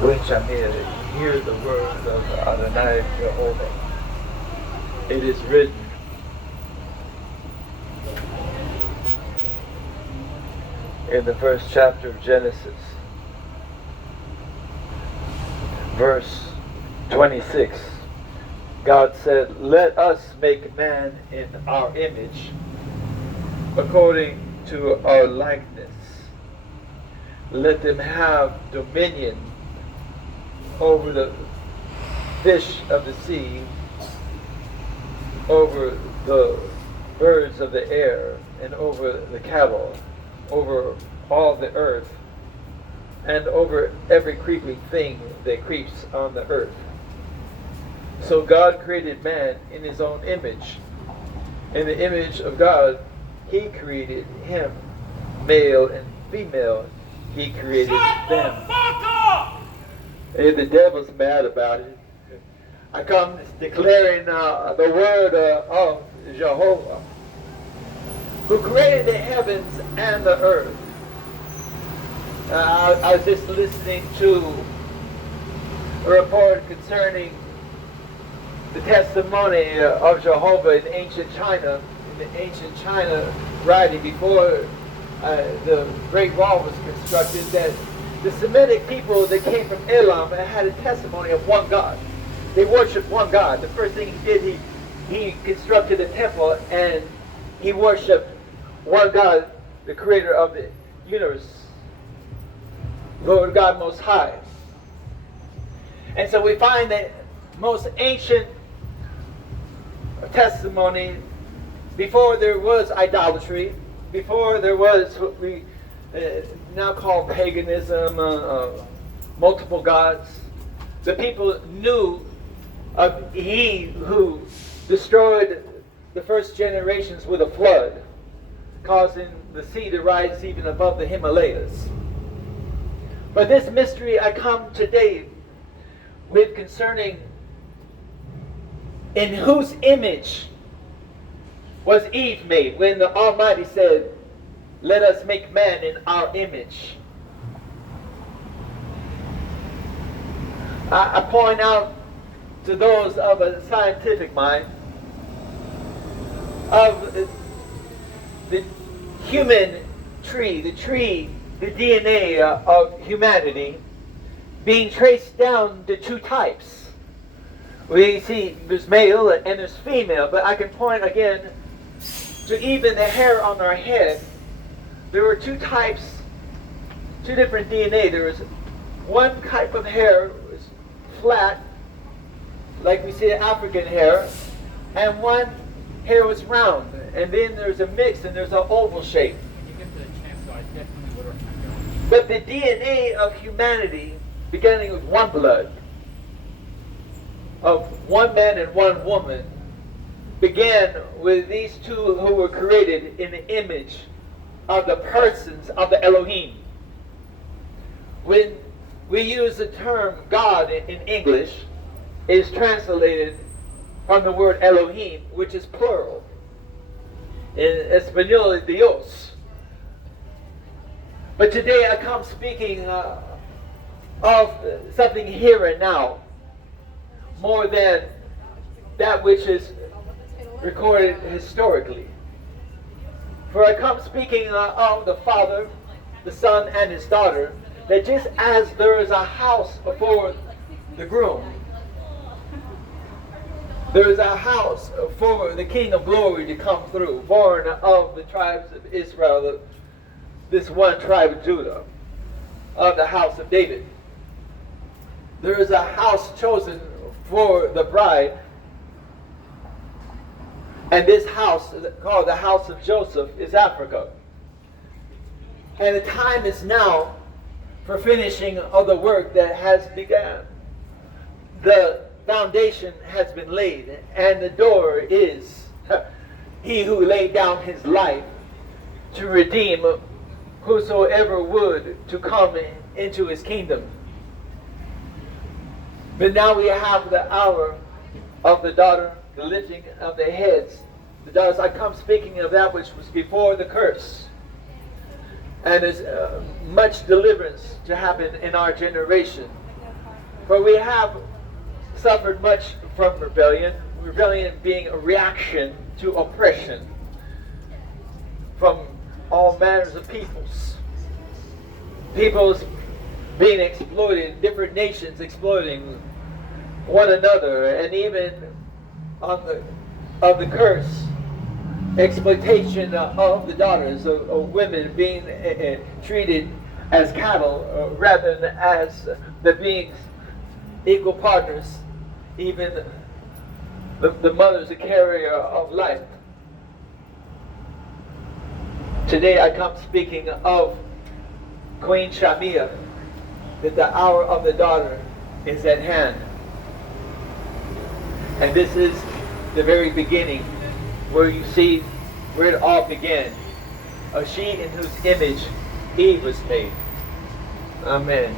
When shall men hear the words of Adonai Jehovah? It is written, in the first chapter of Genesis, verse 26, God said, "Let us make man in our image, according to our likeness. Let them have dominion over the fish of the sea, over the birds of the air, and over the cattle, over all the earth, and over every creeping thing that creeps on the earth." So God created man in his own image. In the image of God, he created him. Male and female, he created them. And the devil's mad about it. I come declaring the word of Jehovah, who created the heavens and the earth. I was just listening to a report concerning the testimony of Jehovah in ancient China. In the ancient China, writing before the Great Wall was constructed, that the Semitic people that came from Elam had a testimony of one God. They worshiped one God. The first thing he did, he constructed a temple and he worshipped one God, the creator of the universe, Lord God Most High. And so we find that most ancient testimony, before there was idolatry, before there was what we now call paganism, multiple gods, the people knew of He who destroyed the first generations with a flood, causing the sea to rise even above the Himalayas. But this mystery I come today with concerning in whose image was Eve made when the Almighty said, "Let us make man in our image." I point out to those of a scientific mind of the human tree, the DNA of humanity being traced down to two types. We see there's male and there's female, but I can point again to even the hair on our head. There were two types, two different DNA. There was one type of hair was flat, like we see African hair, and one hair was round. And then there's a mix and there's an oval shape. But the DNA of humanity, beginning with one blood, of one man and one woman, began with these two who were created in the image of the persons of the Elohim. When we use the term God in English, it is translated from the word Elohim, which is plural. In Espanol, Dios. But today I come speaking of something here and now, more than that which is recorded historically. For I come speaking of the Father, the Son, and His daughter, that just as there is a house before the groom, there is a house for the King of Glory to come through, born of the tribes of Israel, this one tribe of Judah, of the house of David. There is a house chosen for the bride, and this house, called the house of Joseph, is Africa. And the time is now for finishing of the work that has begun. The foundation has been laid, and the door is He who laid down His life to redeem whosoever would to come into His kingdom. But now we have the hour of the daughter, the lifting of the heads. The daughters, I come speaking of that which was before the curse. And there's much deliverance to happen in our generation. For we have suffered much from rebellion, rebellion being a reaction to oppression from all manners of peoples. Peoples being exploited, different nations exploiting one another, and even of the curse, exploitation of the daughters of women being treated as cattle rather than as the beings equal partners, even the mother's the carrier of life. Today I come speaking of Queen Shamia, that the hour of the daughter is at hand. And this is the very beginning, where you see where it all began. A she in whose image Eve was made. Amen.